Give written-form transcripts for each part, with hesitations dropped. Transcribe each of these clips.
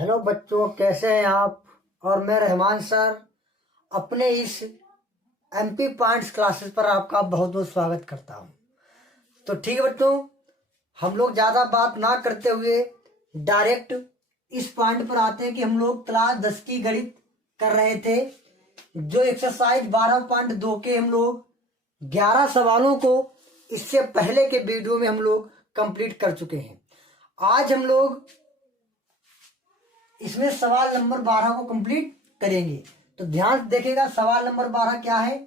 Hello बच्चों, कैसे हैं आप। और मैं रहमान सर अपने इस एमपी पॉइंट्स क्लासेस पर आपका बहुत बहुत स्वागत करता हूं। तो ठीक है बच्चों, हम लोग ज़्यादा बात ना करते हुए डायरेक्ट इस पॉइंट पर आते हैं कि हम लोग क्लास 10 की गणित कर रहे थे, जो एक्सरसाइज 12.2 के हम लोग 11 सवालों को इससे पहले के वीडियो में हम लोग कंप्लीट कर चुके हैं। आज हम लोग इसमें सवाल नंबर 12 को कंप्लीट करेंगे। तो ध्यान से देखिएगा, सवाल नंबर 12 क्या है।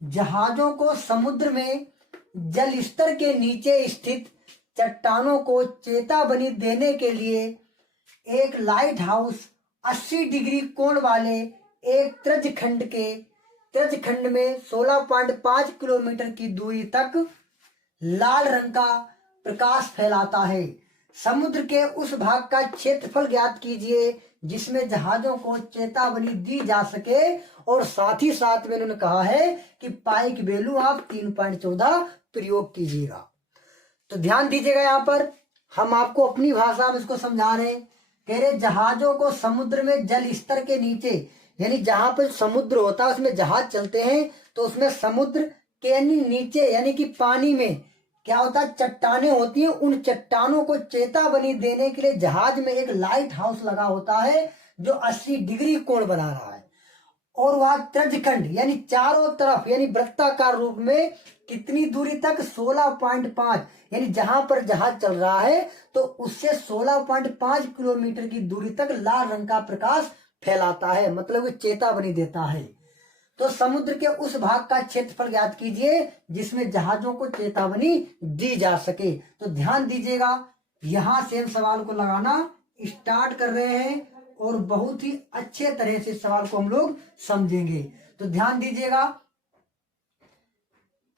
जहाजों को समुद्र में जल स्तर के नीचे स्थित चट्टानों को चेतावनी देने के लिए एक लाइट हाउस 80 डिग्री कोण वाले एक त्रिज्य खंड में 16.5 किलोमीटर की दूरी तक लाल रंग का प्रकाश फैलाता है। समुद्र के उस भाग का क्षेत्रफल ज्ञात कीजिए जिसमें जहाजों को चेतावनी दी जा सके, और साथ ही साथ में उन्होंने कहा है कि पाई की वैल्यू आप 3.14 प्रयोग कीजिएगा। तो ध्यान दीजिएगा, यहाँ पर हम आपको अपनी भाषा में इसको समझा रहे हैं। कह रहे जहाजों को समुद्र में जल स्तर के नीचे, यानी जहां पर समुद्र होता है उसमें जहाज चलते हैं, तो उसमें समुद्र के नीचे यानी कि पानी में क्या होता है, चट्टानें होती हैं। उन चट्टानों को चेतावनी देने के लिए जहाज में एक लाइट हाउस लगा होता है जो 80 डिग्री कोण बना रहा है, और वह त्रिज्यखंड यानी चारों तरफ यानी वृत्ताकार रूप में कितनी दूरी तक, 16.5, यानी जहां पर जहाज चल रहा है तो उससे 16.5 किलोमीटर की दूरी तक लाल रंग का प्रकाश फैलाता है, मतलब वो चेतावनी देता है। तो समुद्र के उस भाग का क्षेत्रफल ज्ञात कीजिए जिसमें जहाजों को चेतावनी दी जा सके। तो ध्यान दीजिएगा, यहां से हम सवाल को लगाना स्टार्ट कर रहे हैं और बहुत ही अच्छे तरह से सवाल को हम लोग समझेंगे। तो ध्यान दीजिएगा,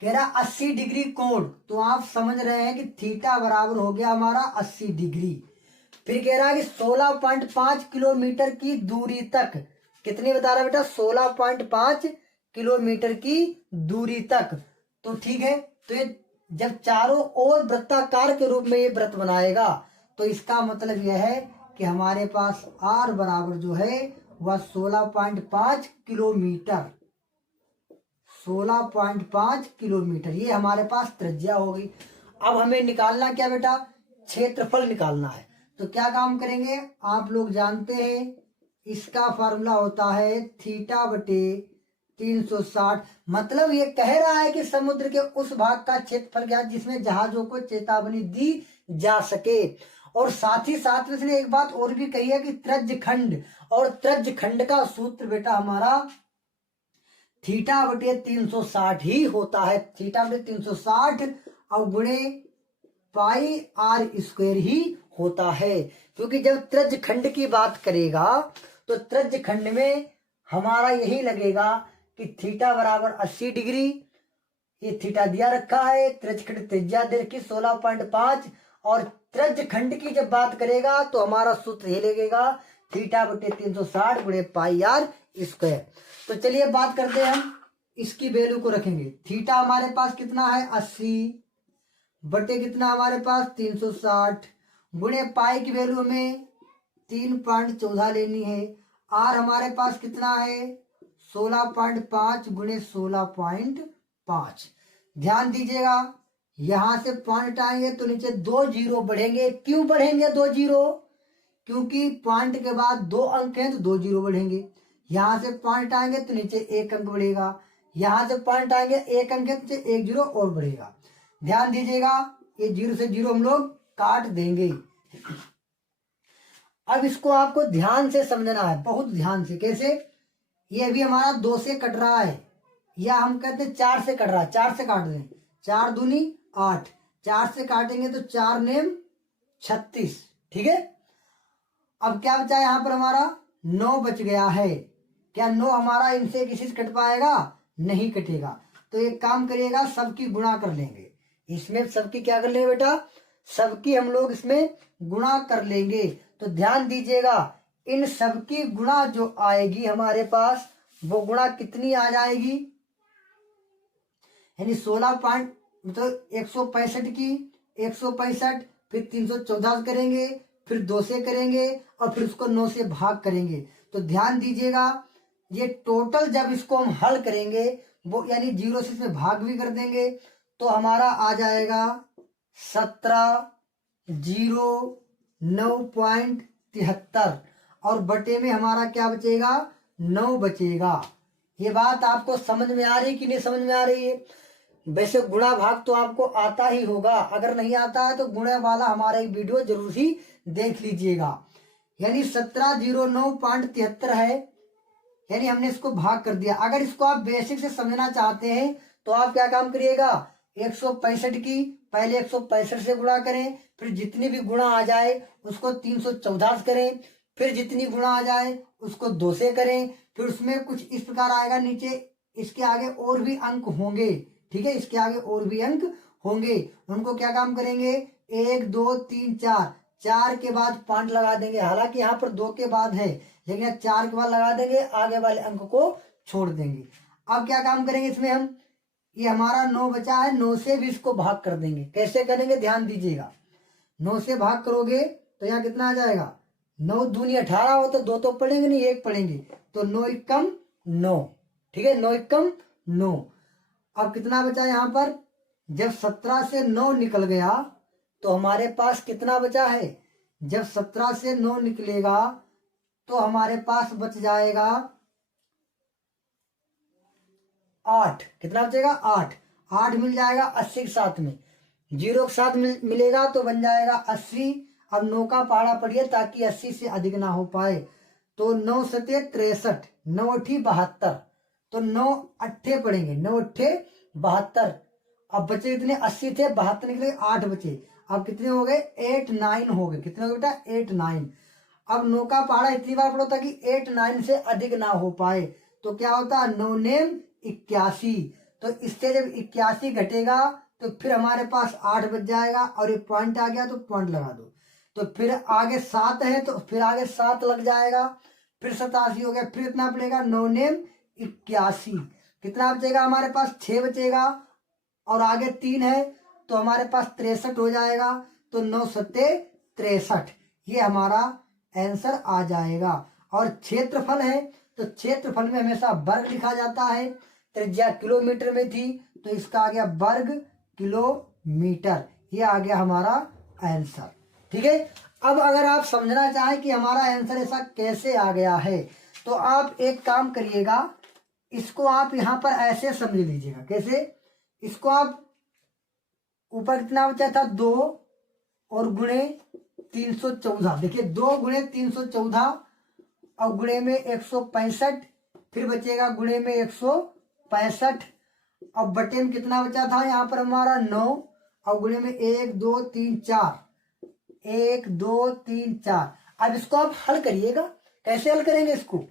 कह रहा 80 डिग्री कोण, तो आप समझ रहे हैं कि थीटा बराबर हो गया हमारा 80 डिग्री। फिर कह रहा है कि 16.5 किलोमीटर की दूरी तक, कितनी बता रहा बेटा, 16.5 किलोमीटर की दूरी तक। तो ठीक है, तो ये जब चारों ओर वृत्ताकार के रूप में ये वृत्त बनाएगा तो इसका मतलब यह है कि हमारे पास आर बराबर जो है वह 16.5 किलोमीटर, 16.5 किलोमीटर ये हमारे पास त्रिज्या होगी। अब हमें निकालना क्या बेटा, क्षेत्रफल निकालना है। तो क्या काम करेंगे, आप लोग जानते हैं इसका फार्मूला होता है थीटा बटे 360। मतलब ये कह रहा है कि समुद्र के उस भाग का क्षेत्रफल ज्ञात जिसमें जहाजों को चेतावनी दी जा सके। और साथ ही साथ में इसने एक बात और भी कही है कि त्रिज्यखंड, और त्रिज्यखंड का सूत्र बेटा हमारा थीटा बटे 360 ही होता है। थीटा बटे 360 और गुणे पाई आर स्क्वायर ही होता है। क्योंकि जब त्रिज्यखंड की बात करेगा तो त्रिज्यखंड में हमारा यही लगेगा कि थीटा बराबर 80 डिग्री, ये थीटा दिया रखा है, त्रिज्यखंड त्रिज्या दे रखी 16.5, और त्रिज्यखंड की जब बात करेगा तो हमारा सूत्र ये लगेगा थीटा बटे 360 गुणे पाई आर स्क्वायर। तो चलिए बात करते हैं, हम इसकी वैल्यू को रखेंगे। थीटा हमारे पास कितना है 80 बटे कितना हमारे पास 360 गुणे पाई की वैल्यू में 3.14 लेनी है। आर हमारे पास कितना है 16.5 गुणे 16.5। ध्यान दीजिएगा, यहां से पॉइंट आएंगे तो नीचे 2 जीरो बढ़ेंगे। क्यों बढ़ेंगे 2 जीरो, क्योंकि पॉइंट के बाद 2 अंक हैं तो 2 जीरो बढ़ेंगे। यहां से पॉइंट आएंगे तो नीचे 1 अंक बढ़ेगा, यहां से पॉइंट आएंगे 1 अंक है तो 1 जीरो और बढ़ेगा। ध्यान दीजिएगा, ये जीरो से जीरो हम लोग काट देंगे। अब इसको आपको ध्यान से समझना है, बहुत ध्यान से। कैसे, ये अभी हमारा 2 से कट रहा है, या हम कहते हैं 4 से कट रहा है, 4 से काट दें, 4 दूनी 8, 4 से काटेंगे तो 4 नेम 36। ठीक है, अब क्या बचा यहाँ पर हमारा 9 बच गया है। क्या 9 हमारा इनसे किसी से कट पाएगा, नहीं कटेगा। तो एक काम करिएगा, सबकी गुणा कर लेंगे, इसमें सबकी क्या कर लेंगे बेटा, सबकी हम लोग इसमें गुणा कर लेंगे। तो ध्यान दीजिएगा, इन सबकी गुणा जो आएगी हमारे पास वो गुणा कितनी आ जाएगी, यानी 16 मतलब 165 की 165, फिर 314 करेंगे फिर 2 से करेंगे और फिर उसको 9 से भाग करेंगे। तो ध्यान दीजिएगा, ये टोटल जब इसको हम हल करेंगे वो यानी 0 से इसमें भाग भी कर देंगे तो हमारा आ जाएगा 1709.73 और बटे में हमारा क्या बचेगा 9 बचेगा। ये बात आपको समझ में आ रही कि नहीं समझ में आ रही है? वैसे गुणा भाग तो आपको आता ही होगा, अगर नहीं आता है तो गुणा वाला हमारा एक वीडियो जरूर ही देख लीजिएगा। यानी 1709.73 है, यानी हमने इसको भाग कर दिया। अगर इसको आप बेसिक से समझना चाहते हैं तो आप क्या काम करिएगा, 165 की पहले 165 से गुणा करें, फिर जितनी भी गुणा आ जाए उसको 314 से करें, फिर जितनी गुणा आ जाए उसको 2 से करें, फिर उसमें कुछ इस प्रकार आएगा नीचे, इसके आगे और भी अंक होंगे, ठीक है, इसके आगे और भी अंक होंगे, उनको क्या काम करेंगे 1 2 3 4, 4 के बाद 5 लगा देंगे, हालांकि यहाँ पर 2 के बाद है लेकिन 4 के बाद लगा देंगे, आगे वाले अंक को छोड़ देंगे। अब क्या काम करेंगे इसमें हम, ये हमारा 9 बचा है, 9 से भी इसको भाग कर देंगे। कैसे करेंगे ध्यान दीजिएगा, 9 से भाग करोगे तो यहाँ कितना आ जाएगा, 9 दूनी 18 हो तो 2 तो पढ़ेंगे नहीं, 1 पढ़ेंगे, तो 9 एकम 9, ठीक है, 9 एकम 9। अब कितना बचा यहाँ पर, जब 17 से 9 निकल गया तो हमारे पास कितना बचा है, जब 17 से 9 निकलेगा तो हमारे पास बच जाएगा 8, कितना बचेगा 8, 8 मिल जाएगा 80 के साथ में, 0 के साथ मिलेगा तो बन जाएगा 80। अब 9 का पहाड़ा पढ़िए ताकि 80 से अधिक ना हो पाए, तो 9 सते 63, 9 अठी 72, तो 9 अट्ठे पढ़ेंगे, 9 अट्ठे 72। अब बचे कितने, 80 थे 72 निकले 8 बचे, अब कितने हो गए 8 9 हो गए, कितने हो गए बेटा 8 9। अब 9 का पहाड़ा इतनी बार पढ़ो ताकि 8 9 से अधिक ना हो पाए, तो क्या होता है 9 नेम 81, तो इससे जब 81 घटेगा तो फिर हमारे पास 8 बच जाएगा और ये पॉइंट आ गया तो पॉइंट लगा दो, तो फिर आगे 7 है तो फिर आगे 7 लग जाएगा, फिर 87 हो गया, फिर इतना पड़ेगा 9 नेम 81, कितना बचेगा हमारे पास 6 बचेगा और आगे 3 है तो हमारे पास 63 हो जाएगा, तो 9 सत्ते 63, ये हमारा आंसर आ जाएगा। और क्षेत्रफल है तो क्षेत्रफल में हमेशा वर्ग लिखा जाता है, त्रिज्या किलोमीटर में थी तो इसका आ गया वर्ग किलोमीटर, ये आ गया हमारा आंसर, ठीक है। अब अगर आप समझना चाहें कि हमारा आंसर ऐसा कैसे आ गया है तो आप एक काम करिएगा, इसको आप यहाँ पर ऐसे समझ लीजिएगा, कैसे, इसको आप ऊपर कितना बचा था 2 और गुणे 314, देखिए 2 गुणे 314 और गुणे में 165, फिर बचेगा गुणे में 165 और बटे में कितना बचा था यहाँ पर हमारा 9 और गुणे में 1 2 3 4, 1 2 3 4। अब इसको आप हल करिएगा, कैसे हल करेंगे इसको,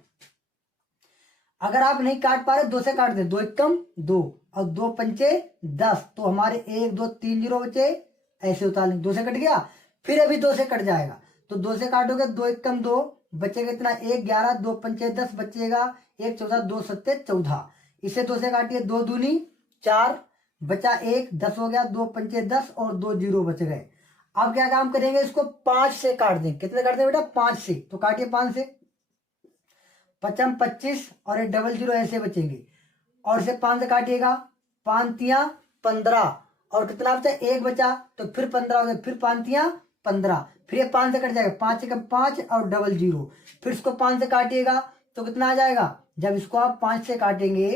अगर आप नहीं काट पा रहे 2 से काट दे, 2 एकम 2 और 2 पंचे 10, तो हमारे 1 2 3 0 बचे, ऐसे उतार लेंगे, 2 से कट गया, फिर अभी 2 से कट जाएगा, तो 2 से काटोगे 2 एकम 2 बचेगा इतना 1 11, 2 पंचे 10 बचेगा, 1 14, 2 सत्ते 14, इसे 2 से काटिए, 2 दूनी 4 बचा 1 10 हो गया, 2 पंचे 10 और 2 0 बच गए। अब क्या काम करेंगे, इसको 5 से काट दें, कितने काट दें बेटा 5 से, तो काटिए 5 से, 55 25 और एक डबल 0 ऐसे बचेंगे, और इसे 5 से काटिएगा, 5 तिया 15 और कितना बचा 1 बचा, तो फिर 15 हो गया, फिर 5 तिया 15, फिर ये 5 से कट जाएगा, 5 का 5 और डबल 0, फिर इसको 5 से काटिएगा तो कितना आ जाएगा, जब इसको आप 5 से काटेंगे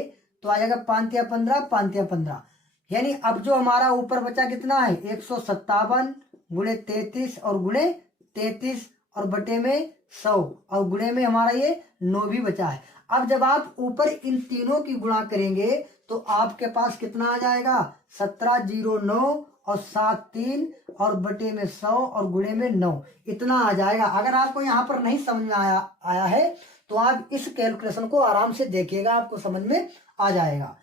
तो आ जाएगा 5 तिया 15, 5 तिया 15, यानी अब जो हमारा ऊपर बचा कितना है 157 गुणे 33 और गुणे 33 और बटे में 100 और गुणे में हमारा ये 9 भी बचा है। अब जब आप ऊपर इन तीनों की गुणा करेंगे तो आपके पास कितना आ जाएगा 1709 और 7 3 और बटे में 100 और गुणे में 9, इतना आ जाएगा। अगर आपको यहाँ पर नहीं समझ में आया है तो आप इस कैलकुलेशन को आराम से देखिएगा, आपको समझ में आ जाएगा।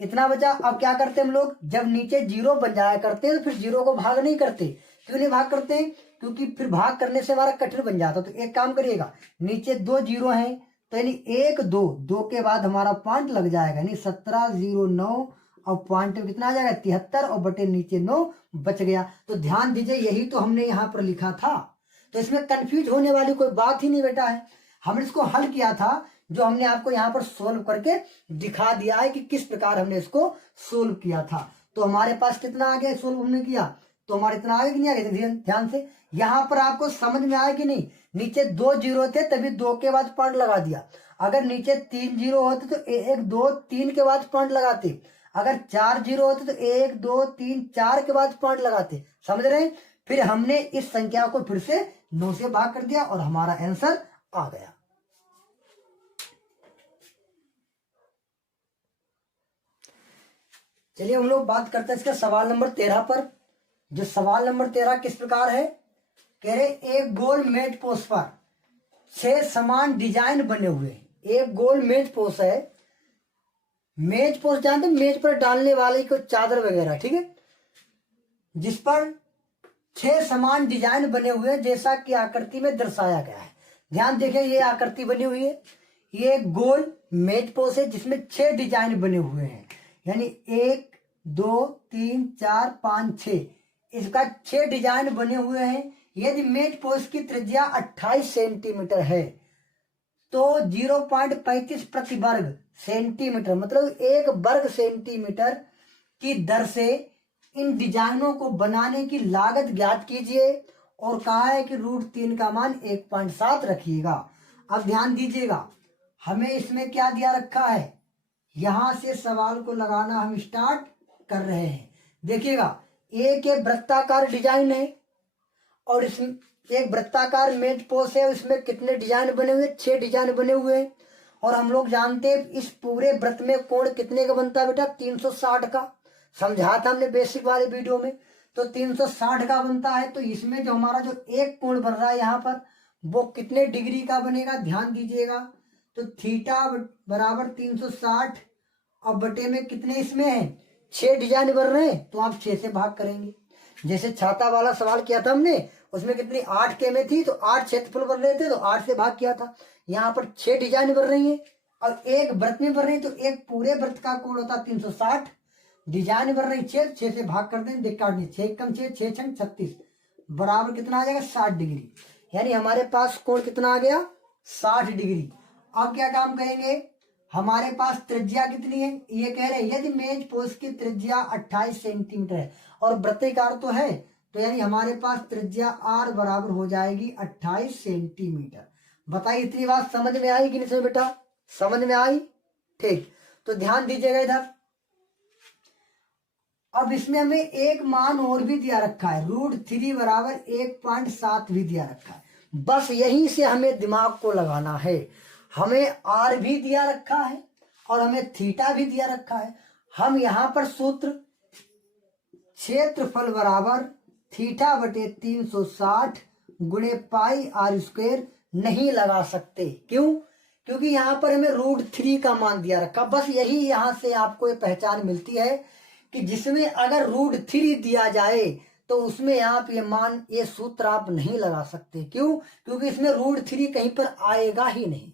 इतना बचा। अब क्या करते हैं हम लोग, जब नीचे 0 बन जाया करते हैं तो फिर 0 को भाग नहीं करते। क्यों नहीं भाग करते हैं, क्योंकि फिर भाग करने से हमारा कठिन बन जाता। तो एक काम करिएगा, नीचे 2 0 हैं तो यानी 1 2 2 के बाद हमारा पॉइंट लग जाएगा, यानी 1709 और पॉइंट में कितना आ जाएगा 73 और बटे नीचे 9 बच गया। तो ध्यान दीजिए, यही तो हमने यहाँ पर लिखा था। तो इसमें कंफ्यूज होने वाली कोई बात ही नहीं बेटा है। हमने इसको हल किया था, जो हमने आपको यहाँ पर सोल्व करके दिखा दिया है कि किस प्रकार हमने इसको सोल्व किया था। तो हमारे पास कितना आ गया सोल्व हमने किया, तो हमारे इतना आ गया कि नहीं आ गया, ध्यान से यहाँ पर आपको समझ में आया कि नहीं। नीचे 2 जीरो थे तभी 2 के बाद पॉइंट लगा दिया। अगर नीचे 3 जीरो होते तो 1 2 3 के बाद पॉइंट लगाते। अगर 4 जीरो होते तो 1 2 3 4 के बाद पॉइंट लगाते। समझ रहे हैं। फिर हमने इस संख्या को फिर से 9 से भाग कर दिया और हमारा आंसर आ गया। चलिए हम लोग बात करते हैं इसका सवाल नंबर 13 पर। जो सवाल नंबर 13 किस प्रकार है, कह रहे एक गोल मेज पोस्ट पर 6 समान डिजाइन बने हुए हैं। एक गोल मेज पोस्ट है, मेज पोस्ट जानते हैं, मेज पर डालने वाले को चादर वगैरह, ठीक है, जिस पर 6 समान डिजाइन बने हुए हैं जैसा कि आकृति में दर्शाया गया है। ध्यान देखिए, ये आकृति बनी हुई है, ये एक गोल मेज पोस्ट है जिसमें 6 डिजाइन बने हुए हैं, यानी 1 2 3 4 5 6, इसका 6 डिजाइन बने हुए हैं। यदि मेज पोस्ट की त्रिज्या 28 सेंटीमीटर है तो 0.35 प्रति वर्ग सेंटीमीटर, मतलब 1 वर्ग सेंटीमीटर की दर से इन डिजाइनों को बनाने की लागत ज्ञात कीजिए। और कहा है कि √3 का मान 1.7 रखिएगा। अब ध्यान दीजिएगा, हमें इसमें क्या दिया रखा है, यहां से सवाल को लगाना हम स्टार्ट कर रहे हैं। देखिएगा, एक वृत्ताकार डिजाइन है और इसमें एक वृत्ताकार मेज पोस्ट है, इसमें कितने डिजाइन बने हुए, 6 डिजाइन बने हुए हैं। और हम लोग जानते हैं इस पूरे वृत्त में कोण कितने का बनता है बेटा, 360 का। समझा था हमने बेसिक वाले वीडियो में, तो 360 का बनता है। तो इसमें जो हमारा जो एक कोण बन रहा है यहाँ पर, वो कितने डिग्री का बनेगा, ध्यान दीजिएगा। तो थीटा बराबर 360 और बटे में कितने इसमें है, 6 डिजाइन बन रहे हैं, तो आप 6 से भाग करेंगे। जैसे छाता वाला सवाल किया था हमने, उसमें कितनी 8 के में थी, तो 8 क्षेत्रफल बन रहे थे, तो 8 से भाग किया था। यहाँ पर 6 डिजाइन बन रही है और एक वृत्त में बन रही है, तो एक पूरे वृत्त का कोण होता है 360, डिजाइन बन रही 6 से भाग कर दें, देख काटनी 6 कम 6 6 छंग 36 बराबर कितना आ जाएगा 60 डिग्री। यानी हमारे पास कोण कितना आ गया, 60 डिग्री। अब क्या काम करेंगे, हमारे पास त्रिज्या कितनी है, ये कह रहे हैं यदि मेज पोस्ट की त्रिज्या 28 सेंटीमीटर है और वृत्ताकार तो है, तो यानी हमारे पास त्रिज्या r बराबर हो जाएगी 28 सेंटीमीटर। बताइए इतनी बात समझ में आई कि नहीं समझ बेटा, समझ में आई, ठीक। तो ध्यान दीजिएगा इधर। अब इसमें हमें एक मान और भी दिया रखा है, √3 बराबर 1.7 भी दिया रखा है। बस यहीं से हमें दिमाग को लगाना है। हमें r भी दिया रखा है और हमें थीटा भी दिया रखा है। हम यहां पर सूत्र क्षेत्रफल बराबर थीटा बटे 360 गुणे पाई r² नहीं लगा सकते। क्यों, क्योंकि यहाँ पर हमें √3 का मान दिया रखा। बस यही यहाँ से आपको ये पहचान मिलती है कि जिसमें अगर √3 दिया जाए तो उसमें आप ये मान, ये सूत्र आप नहीं लगा सकते। क्यों, क्योंकि इसमें √3 कहीं पर आएगा ही नहीं,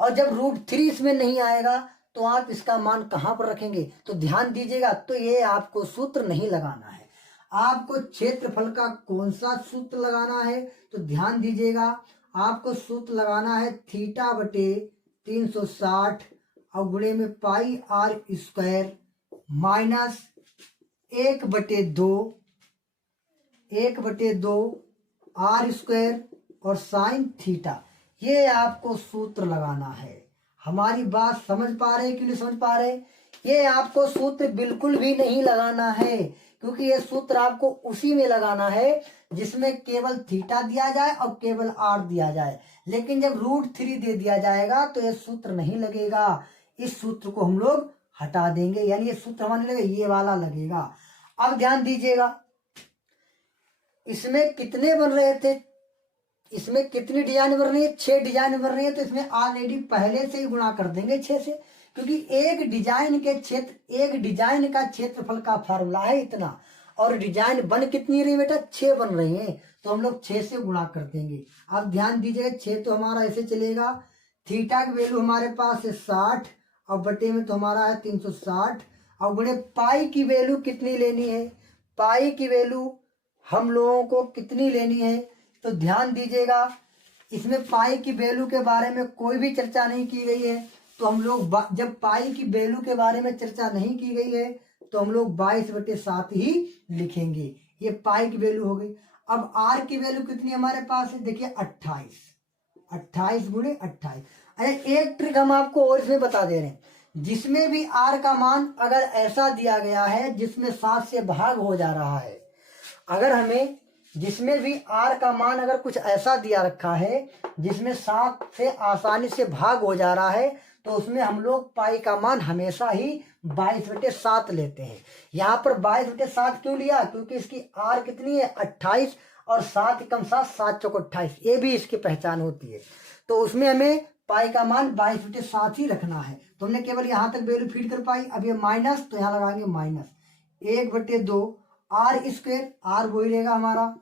और जब √3 इसमें नहीं आएगा तो आप इसका मान कहां पर रखेंगे। तो ध्यान दीजिएगा, तो ये आपको सूत्र नहीं लगाना है। आपको क्षेत्रफल का कौन सा सूत्र लगाना है, तो ध्यान दीजिएगा, आपको सूत्र लगाना है थीटा बटे 360 और गुणे में पाई r² माइनस 1/2 r² और साइन थीटा। ये आपको सूत्र लगाना है। हमारी बात समझ पा रहे कि नहीं समझ पा रहे, ये आपको सूत्र बिल्कुल भी नहीं लगाना है, क्योंकि ये सूत्र आपको उसी में लगाना है जिसमें केवल थीटा दिया जाए और केवल r दिया जाए। लेकिन जब √3 दे दिया जाएगा तो ये सूत्र नहीं लगेगा। इस सूत्र को हम लोग हटा देंगे, यानी ये सूत्र हमारे लगेगा, ये वाला लगेगा। अब ध्यान दीजिएगा, इसमें कितने बन रहे थे, इसमें कितनी डिजाइन बन रही है, 6 डिजाइन बन रही है। तो इसमें ऑलरेडी पहले से ही गुणा कर देंगे 6 से, क्योंकि एक डिजाइन का क्षेत्रफल का फार्मूला है इतना, और डिजाइन बन कितनी रही बेटा, 6 बन रही है, तो हम लोग 6 से गुणा कर देंगे। अब ध्यान दीजिएगा, 6 तो हमारा ऐसे चलेगा, थीटा की वैल्यू हमारे पास है 60 और बटे में तो हमारा है 360 और गुणे पाई की वैल्यू कितनी लेनी है, पाई की वैल्यू हम लोगों को कितनी लेनी है, तो ध्यान दीजिएगा, इसमें पाई की वैल्यू के बारे में कोई भी चर्चा नहीं की गई है। तो हम लोग जब पाई की वैल्यू के बारे में चर्चा नहीं की गई है तो हम लोग 22/7 ही लिखेंगे। ये पाई की वैल्यू हो गई। अब आर की वैल्यू कितनी हमारे पास है, देखिए 28, 28 गुणे 28। अरे एक ट्रिक हम आपको और इसमें बता दे रहे हैं, जिसमें भी आर का मान अगर ऐसा दिया गया है जिसमें 7 से भाग हो जा रहा है, अगर हमें जिसमें भी आर का मान अगर कुछ ऐसा दिया रखा है जिसमें 7 से आसानी से भाग हो जा रहा है, तो उसमें हम लोग पाई का मान हमेशा ही 22/7 लेते हैं। यहाँ पर 22/7 क्यों लिया, क्योंकि इसकी आर कितनी है 28 और 7 कम 7 7 चौक 28, ये भी इसकी पहचान होती है। तो उसमें हमें पाई का मान 22/7 ही रखना है। तो हमने केवल यहाँ तक वैल्यू फीड कर पाई। अब ये माइनस, तो यहाँ लगाएंगे माइनस 1/2 आर स्क्वायर, आर वही रहेगा हमारा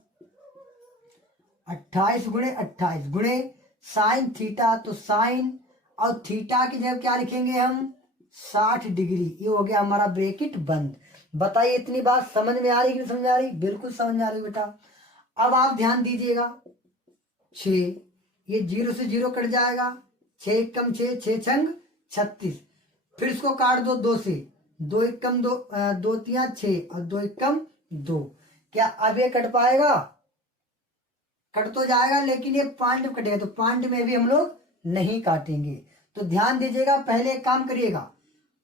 28 गुणे 28 गुणे साइन थीटा, तो साइन और थीटा की जगह क्या लिखेंगे हम 60 डिग्री। ये हो गया हमारा ब्रैकेट बंद। बताइए इतनी बात समझ में आ रही कि नहीं समझ में आ रही? बिल्कुल समझ में आ रही बेटा। अब आप ध्यान दीजिएगा, 6, ये 0 से 0 कट जाएगा, 6 कम 6, 6 छंग 36। फिर इसको काट दो 2 से, 2 1 कम 2, 2 3 6 और 2 1 कम 2। क्या अब ये कट पाएगा? कट तो जाएगा, लेकिन ये पॉइंट में कटेगा, तो पॉइंट में भी हम लोग नहीं काटेंगे। तो ध्यान दीजिएगा, पहले एक काम करिएगा,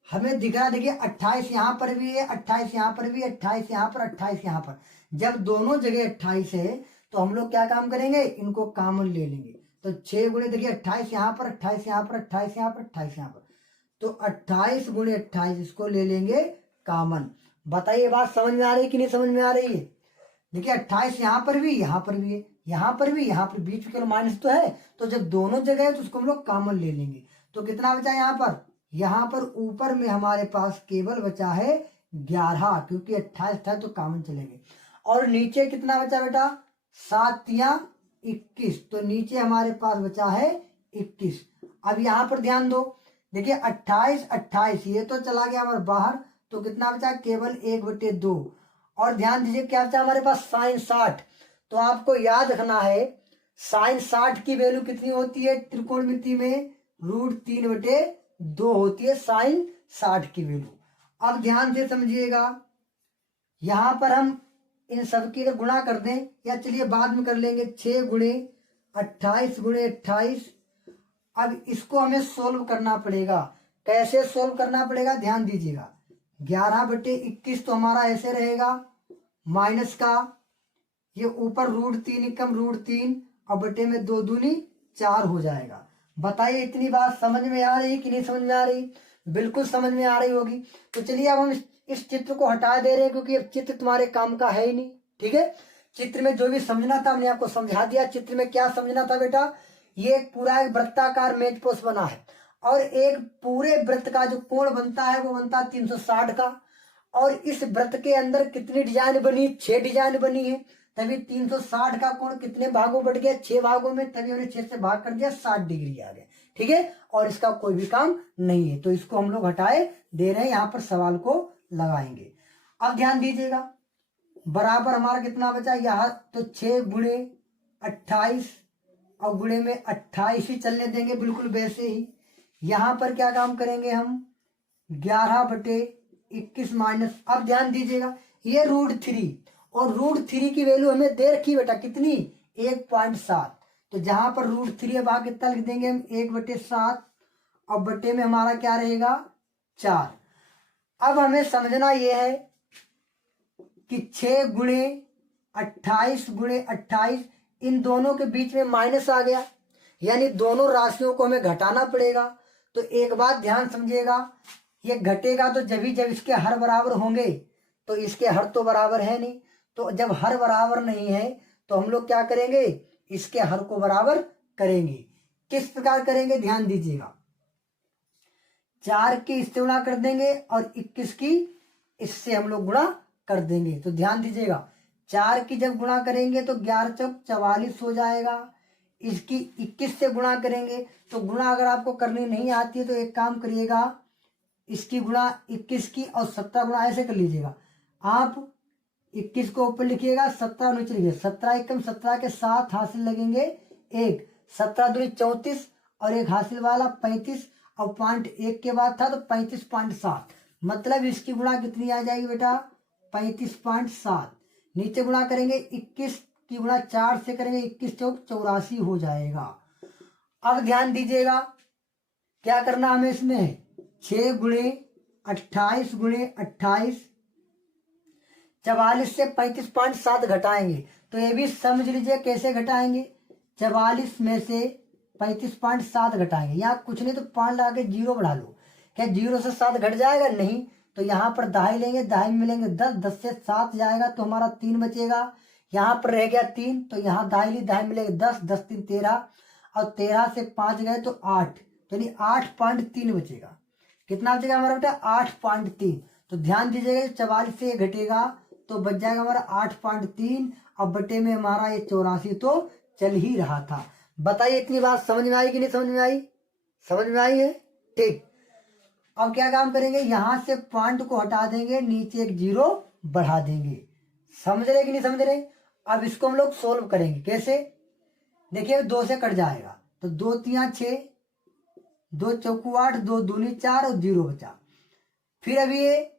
हमें दिख रहा देखिए 28 यहाँ पर भी है, 28 यहाँ पर भी, 28 यहाँ पर, 28 यहाँ पर। जब दोनों जगह 28 है तो हम लोग क्या काम करेंगे, इनको कॉमन ले लेंगे। तो 6 गुणे देखिए 28 यहाँ पर, 28 यहाँ पर, 28 यहाँ पर, 28 यहाँ पर, तो 28 गुणे 28 इसको ले लेंगे कॉमन। बताइए बात समझ में आ रही है कि नहीं समझ में आ रही है? देखिए 28 यहाँ पर भी, यहाँ पर भी है, यहाँ पर भी, यहाँ पर, बीच में माइनस तो है, तो जब दोनों जगह है तो उसको हम लोग कॉमन ले लेंगे। तो कितना बचा यहाँ पर? यहाँ पर ऊपर में हमारे पास केवल बचा है 11, क्योंकि 28 था तो कॉमन चलेंगे। और नीचे कितना बचा बेटा? 7 या 21, तो नीचे हमारे पास बचा है 21। अब यहाँ पर ध्यान दो, देखिए 28 28 ये तो चला गया हमारे बाहर, तो कितना बचा? केवल 1/2। और ध्यान दीजिए क्या बचा हमारे पास? साइन 60। तो आपको याद रखना है साइन 60 की वैल्यू कितनी होती है त्रिकोणमिति में? √3/2 होती है साइन 60 की वैल्यू। अब ध्यान से समझिएगा, यहां पर हम इन सब की गुणा कर दें, या चलिए बाद में कर लेंगे, 6 गुणे 28 गुणे 28। अब इसको हमें सोल्व करना पड़ेगा। कैसे सोल्व करना पड़ेगा? ध्यान दीजिएगा, 11/21 तो हमारा ऐसे रहेगा, माइनस का ये ऊपर √3 कम √3 और बटे में 2 दूनी 4 हो जाएगा। बताइए इतनी बात समझ में आ रही कि नहीं समझ में आ रही? बिल्कुल समझ में आ रही होगी। तो चलिए अब हम इस चित्र को हटा दे रहे हैं, क्योंकि अब चित्र तुम्हारे काम का है ही नहीं। ठीक है, चित्र में जो भी समझना था हमने आपको समझा दिया। चित्र में क्या समझना था बेटा? ये एक पूरा एक वृत्ताकार मेजपोश बना है, और एक पूरे वृत्त का जो कोण बनता है वो बनता है 360 का। और इस वृत्त के अंदर कितनी डिजाइन बनी? 6 डिजाइन बनी है। तभी 360 का कोण कितने भागों बढ़ गया? 6 भागों में। तभी उन्हें 6 से भाग कर दिया, 60 डिग्री आ गया। ठीक है, और इसका कोई भी काम नहीं है, तो इसको हम लोग हटाए दे रहे हैं, यहाँ पर सवाल को लगाएंगे। अब ध्यान दीजिएगा, बराबर हमारा कितना बचा यहाँ? तो 6 गुणे 28 और गुणे में 28 ही चलने देंगे, बिल्कुल वैसे ही। यहाँ पर क्या काम करेंगे हम? 11/21 माइनस, अब ध्यान दीजिएगा ये √3, और √3 की वैल्यू हमें दे रखी बेटा कितनी? 1.7। तो जहां पर √3 अब आगे कितना लिख देंगे हम? 1/7, और बटे में हमारा क्या रहेगा? 4। अब हमें समझना यह है कि 6 गुणे 28 गुणे 28, इन दोनों के बीच में माइनस आ गया, यानी दोनों राशियों को हमें घटाना पड़ेगा। तो एक बात ध्यान समझिएगा, ये घटेगा तो जब इसके हर बराबर होंगे, तो इसके हर तो बराबर है नहीं। तो जब हर बराबर नहीं है तो हम लोग क्या करेंगे? इसके हर को बराबर करेंगे। किस प्रकार करेंगे? ध्यान दीजिएगा, 4 की इससे गुणा कर देंगे और 21 की इससे हम लोग गुणा कर देंगे। तो ध्यान दीजिएगा, 4 की जब गुणा करेंगे तो 11 चौक 44 हो जाएगा। इसकी 21 से गुणा करेंगे, तो गुणा अगर आपको करनी नहीं आती है तो एक काम करिएगा, इसकी गुणा 21 की और 17 गुणा ऐसे कर लीजिएगा। आप 21 को ऊपर लिखिएगा, 17 नीचे लिखिए। 17 एकम 17 के 7 हासिल लगेंगे 1, 17 दूनी 34 और एक हासिल वाला 35 और पॉइंट 1 के बाद था तो 35.7, मतलब इसकी गुणा कितनी आ जाएगी बेटा 35.7। नीचे गुणा करेंगे 21 की गुणा 4 से करेंगे, 21 चौक 84 हो जाएगा। अब ध्यान दीजिएगा क्या करना हमें इसमें, 6 गुणे 28 गुणे 28, 44 से 35.7 घटाएंगे तो ये भी समझ लीजिए कैसे घटाएंगे। 44 में से 35.7 घटाएंगे, यहाँ कुछ नहीं तो 5 लगा के 0 बढ़ा लो। क्या 0 से 7 घट जाएगा? नहीं। तो यहाँ पर दहाई लेंगे, दहाई में मिलेंगे 10, 10 से 7 जाएगा तो हमारा 3 बचेगा। यहाँ पर रह गया 3 तो यहाँ दहाई ली, दहाई मिलेंगे 10, 10 3 13 और 13 से 5 गए तो 8, तो यानी 8.3 बचेगा। कितना बचेगा हमारा बेटा 8.3। तो ध्यान दीजिएगा 44 से घटेगा तो बच जाएगा हमारा 8.3 और बटे में हमारा ये 84 तो चल ही रहा था। बताइए इतनी बात समझ में आई कि नहीं समझ में आई? समझ में आई है, ठीक। अब क्या काम करेंगे, यहां से पॉइंट को हटा देंगे, नीचे एक 0 बढ़ा देंगे। समझ रहे कि नहीं समझ रहे? अब इसको हम लोग सोल्व करेंगे कैसे, देखिए 2 से कट जाएगा तो 2 3 6, 2 चौकू 8, 2 दूनी 4 और 0 बचा। फिर अभी ये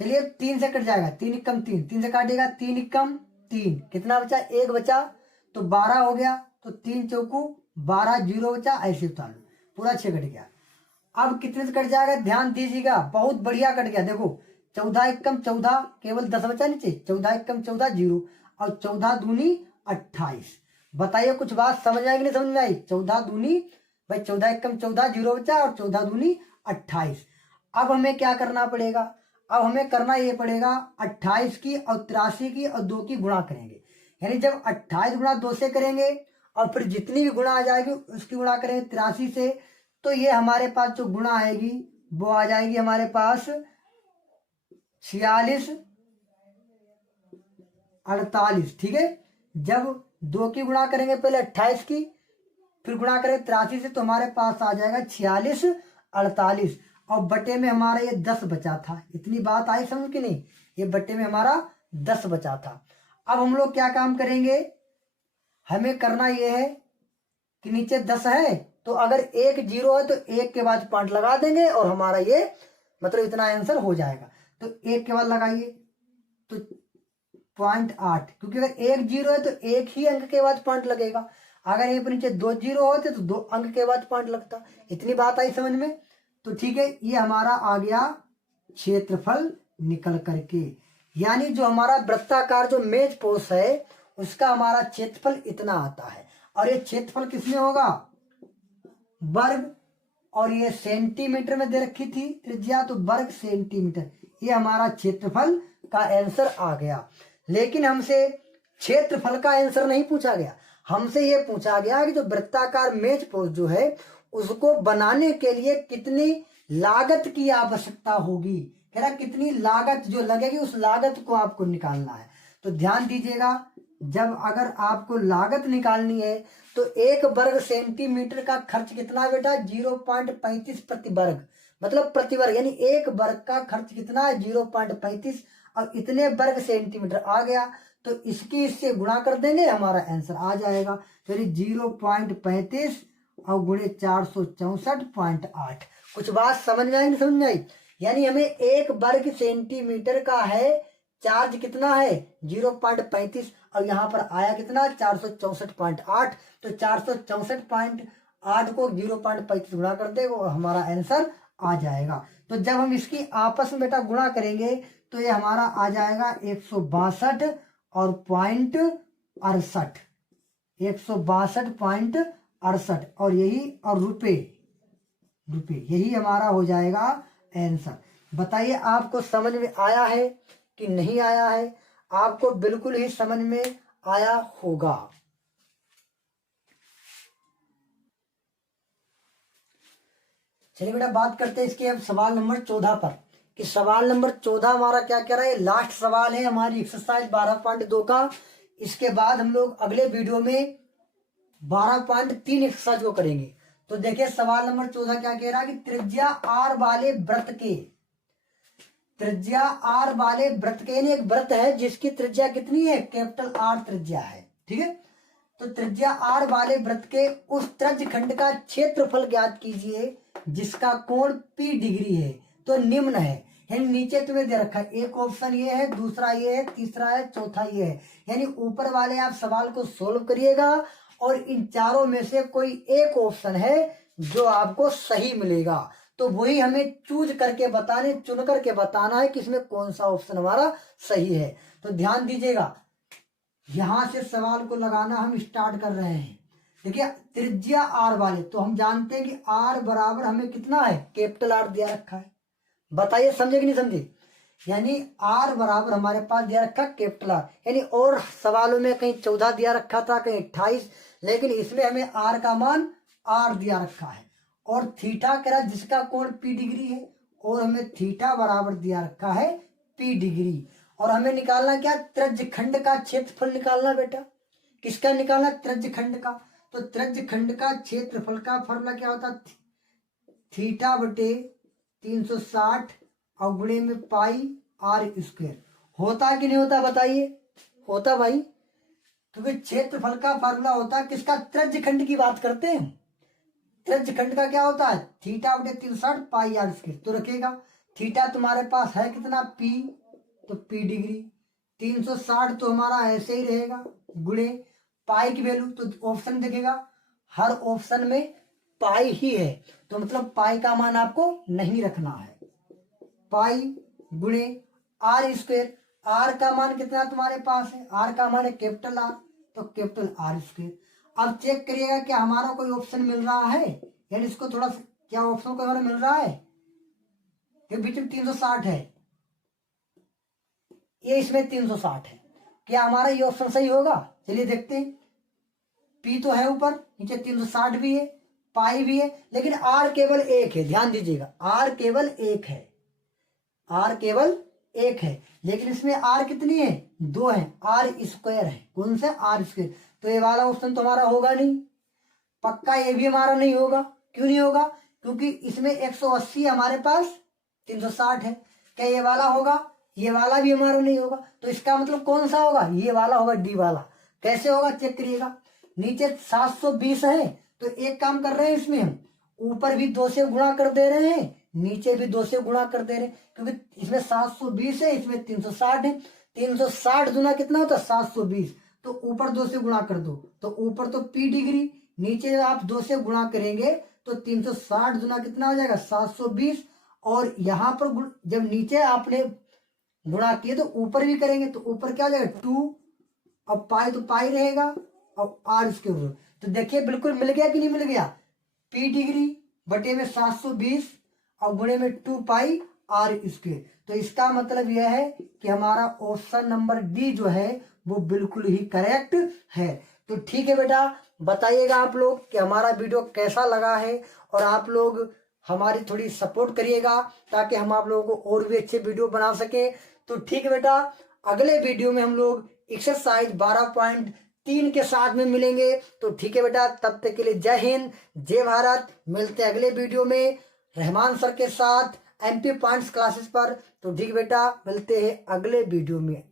चलिए 3 से कट जाएगा, 3 एकम 3, 3 से काटेगा 3 एकम 3, कितना बचा 1 बचा तो 12 हो गया, तो 3 चौकू 12, 0 बचा, ऐसे उतार लो, पूरा 6 कट गया। अब कितने से कट जाएगा ध्यान दीजिएगा, बहुत बढ़िया कट गया। देखो 14 एकम 14, केवल 10 बचा नीचे, 14 एकम 14 0 और 14 दूनी 28। बताइए कुछ बात समझ आएगी नहीं समझ में आई? 14 दूनी भाई 14 एकम 14 0 बचा और 14 दूनी 28। अब हमें क्या करना पड़ेगा, अब हमें करना ये पड़ेगा 28 की और 83 की और 2 की गुणा करेंगे। यानी जब 28 गुणा 2 से करेंगे और फिर जितनी भी गुणा आ जाएगी उसकी गुणा करेंगे 83 से, तो ये हमारे पास जो गुणा आएगी वो आ जाएगी हमारे पास 46 48। ठीक है, जब 2 की गुणा करेंगे पहले 28 की, फिर गुणा करेंगे 83 से तो हमारे पास आ जाएगा 46 48 और बटे में हमारा ये 10 बचा था। इतनी बात आई समझ कि नहीं? ये बटे में हमारा 10 बचा था। अब हम लोग क्या काम करेंगे, हमें करना ये है कि नीचे 10 है तो अगर 1 0 है तो 1 के बाद पॉइंट लगा देंगे और हमारा ये मतलब इतना आंसर हो जाएगा। तो 1 के बाद लगाइए तो 0.8, क्योंकि अगर 1 0 है तो 1 ही अंक के बाद पॉइंट लगेगा। अगर यहाँ पर नीचे 2 0 होते तो 2 अंक के बाद पॉइंट लगता। इतनी बात आई समझ में? तो ठीक है, ये हमारा आ गया क्षेत्रफल निकल करके, यानी जो हमारा वृत्ताकार जो मेज पोस्ट है उसका हमारा क्षेत्रफल इतना आता है। और ये क्षेत्रफल किसमें होगा, वर्ग, और ये सेंटीमीटर में दे रखी थी त्रिज्या तो वर्ग सेंटीमीटर, ये हमारा क्षेत्रफल का आंसर आ गया। लेकिन हमसे क्षेत्रफल का आंसर नहीं पूछा गया, हमसे ये पूछा गया कि जो वृत्ताकार मेज पोस्ट जो है उसको बनाने के लिए कितनी लागत की आवश्यकता होगी। कह रहा कितनी लागत जो लगेगी उस लागत को आपको निकालना है। तो ध्यान दीजिएगा, जब अगर आपको लागत निकालनी है तो 1 वर्ग सेंटीमीटर का खर्च कितना है बेटा 0.35 प्रति वर्ग, मतलब प्रति वर्ग, यानी 1 वर्ग का खर्च कितना है 0.35 और इतने वर्ग सेंटीमीटर आ गया तो इसकी इससे गुणा कर देंगे हमारा आंसर आ जाएगा। तो 0.35 और गुणे 464.8। कुछ बात समझ में आई नहीं समझ में आई? यानी हमें 1 वर्ग सेंटीमीटर का है चार्ज कितना है 0.35 और यहाँ पर आया कितना 464.8, तो 464.8 को 0.35 गुणा कर दे वो हमारा आंसर आ जाएगा। तो जब हम इसकी आपस में बेटा गुणा करेंगे तो ये हमारा आ जाएगा 162 और 0.68, 162.68 और यही और रुपए यही हमारा हो जाएगा आंसर। बताइए आपको समझ में आया है कि नहीं आया है? आपको बिल्कुल ही समझ में आया होगा। चलिए बेटा बात करते हैं इसके अब सवाल नंबर 14 पर, कि सवाल नंबर 14 हमारा क्या कह रहा है, लास्ट सवाल है हमारी एक्सरसाइज 12.2 का। इसके बाद हम लोग अगले वीडियो में 12.3 एक्सरसाइज को करेंगे। तो देखिए सवाल नंबर 14 क्या कह रहा है कि त्रिज्या r वाले वृत्त के त्रिज्या आर वाले वृत्त के, यानी एक वृत्त है जिसकी त्रिज्या कितनी है, कैपिटल आर त्रिज्या है, ठीक है। तो त्रिज्या आर वाले वृत्त के उस त्रिज्य खंड का क्षेत्रफल ज्ञात कीजिए जिसका कोण P डिग्री है। तो निम्न है, यानी नीचे तुम्हें दे रखा है, एक ऑप्शन ये है, दूसरा ये है, तीसरा है, चौथा ये है, यानी ऊपर वाले आप सवाल को सोल्व करिएगा और इन चारों में से कोई एक ऑप्शन है जो आपको सही मिलेगा, तो वही हमें चूज करके चुन करके बताना है कि इसमें कौन सा ऑप्शन हमारा सही है। तो ध्यान दीजिएगा, यहां से सवाल को लगाना हम स्टार्ट कर रहे हैं। देखिए त्रिज्या आर वाले, तो हम जानते हैं कि आर बराबर हमें कितना है, कैपिटल आर दिया रखा है। बताइए समझे कि नहीं समझे, यानी आर बराबर हमारे पास दिया रखा कैपिटल आर, यानी और सवालों में कहीं 14 दिया रखा था, कहीं 28, लेकिन इसमें हमें आर का मान आर दिया रखा है और थीटा करा जिसका कोण P डिग्री है, और हमें थीटा बराबर दिया रखा है P डिग्री। और हमें निकालना क्या, त्रिज्य खंड का क्षेत्रफल निकालना बेटा। किसका निकालना, त्रिज्य खंड का। तो त्रिज्य खंड का क्षेत्रफल का फॉर्मूला क्या होता, थीटा बटे 360 और गुणे में पाई आर स्क्वायर। होता कि नहीं होता बताइए, होता भाई, क्योंकि क्षेत्रफल का फॉर्मूला होता है किसका, त्रिज्य खंड की बात करते हैं। त्रिज्य खंड का क्या होता है, थीटा बटे 360 पाई आर स्क्वायर। तो रखेगा थीटा तुम्हारे पास है कितना P, तो P डिग्री, 360 तो हमारा ऐसे ही रहेगा, गुणे पाई की वैल्यू, तो ऑप्शन देखेगा हर ऑप्शन में पाई ही है, तो मतलब पाई का मान आपको नहीं रखना है। पाई गुणे आर स्क्वायर, आर का मान कितना तुम्हारे पास है, आर का मान है कैपिटल आर, तो कैपिटल आर स्क्वायर। अब चेक करिएगा क्या हमारा कोई ऑप्शन मिल रहा है, यानी इसको थोड़ा सा क्या ऑप्शन को हमारा मिल रहा है, ये बीच में 360 है, ये इसमें 360 है, क्या हमारा ये ऑप्शन सही होगा। चलिए देखते हैं, P तो है ऊपर, नीचे 360 भी है, पाई भी है, लेकिन आर केवल एक है। ध्यान दीजिएगा, आर केवल एक है, आर केवल एक है, लेकिन इसमें आर कितनी है, 2 है, आर स्क्वायर है, कौन सा, आर स्क्वायर। तो ये वाला ऑप्शन तो हमारा होगा नहीं, पक्का ये भी हमारा नहीं होगा। क्यों नहीं होगा, क्योंकि इसमें 180 हमारे पास 360 है, क्या ये वाला होगा, ये वाला भी हमारा नहीं होगा। तो इसका मतलब कौन सा होगा, ये वाला होगा, डी वाला। कैसे होगा चेक करिएगा, नीचे 720 है, तो एक काम कर रहे हैं इसमें हम ऊपर भी 2 से गुणा कर दे रहे हैं, नीचे भी 2 से गुणा कर दे रहे हैं, क्योंकि इसमें 720 है, इसमें 360 है, 360 गुना कितना होता है 720, तो ऊपर 2 से गुणा कर दो, तो ऊपर तो P डिग्री, नीचे आप 2 से गुणा करेंगे तो 360 गुना कितना हो जाएगा 720, और यहाँ पर जब नीचे आपने गुणा किए तो ऊपर भी करेंगे, तो ऊपर क्या हो जाएगा 2, अब पाई तो पाई रहेगा, अब आर स्क्वायर। तो देखिए बिल्कुल मिल गया कि नहीं मिल गया, P डिग्री बटे में 720 और गुणे में 2 पाई आर स्क्वायर। तो इसका मतलब यह है कि हमारा ऑप्शन नंबर डी जो है वो बिल्कुल ही करेक्ट है। तो ठीक है बेटा, बताइएगा आप लोग कि हमारा वीडियो कैसा लगा है, और आप लोग हमारी थोड़ी सपोर्ट करिएगा ताकि हम आप लोगों को और भी अच्छे वीडियो बना सके। तो ठीक है बेटा, अगले वीडियो में हम लोग एक्सरसाइज 12.3 के साथ में मिलेंगे। तो ठीक है बेटा, तब तक के लिए जय हिंद, जय भारत। मिलते हैं अगले वीडियो में रहमान सर के साथ MP पॉइंट्स क्लासेस पर। तो ठीक बेटा, मिलते हैं अगले वीडियो में।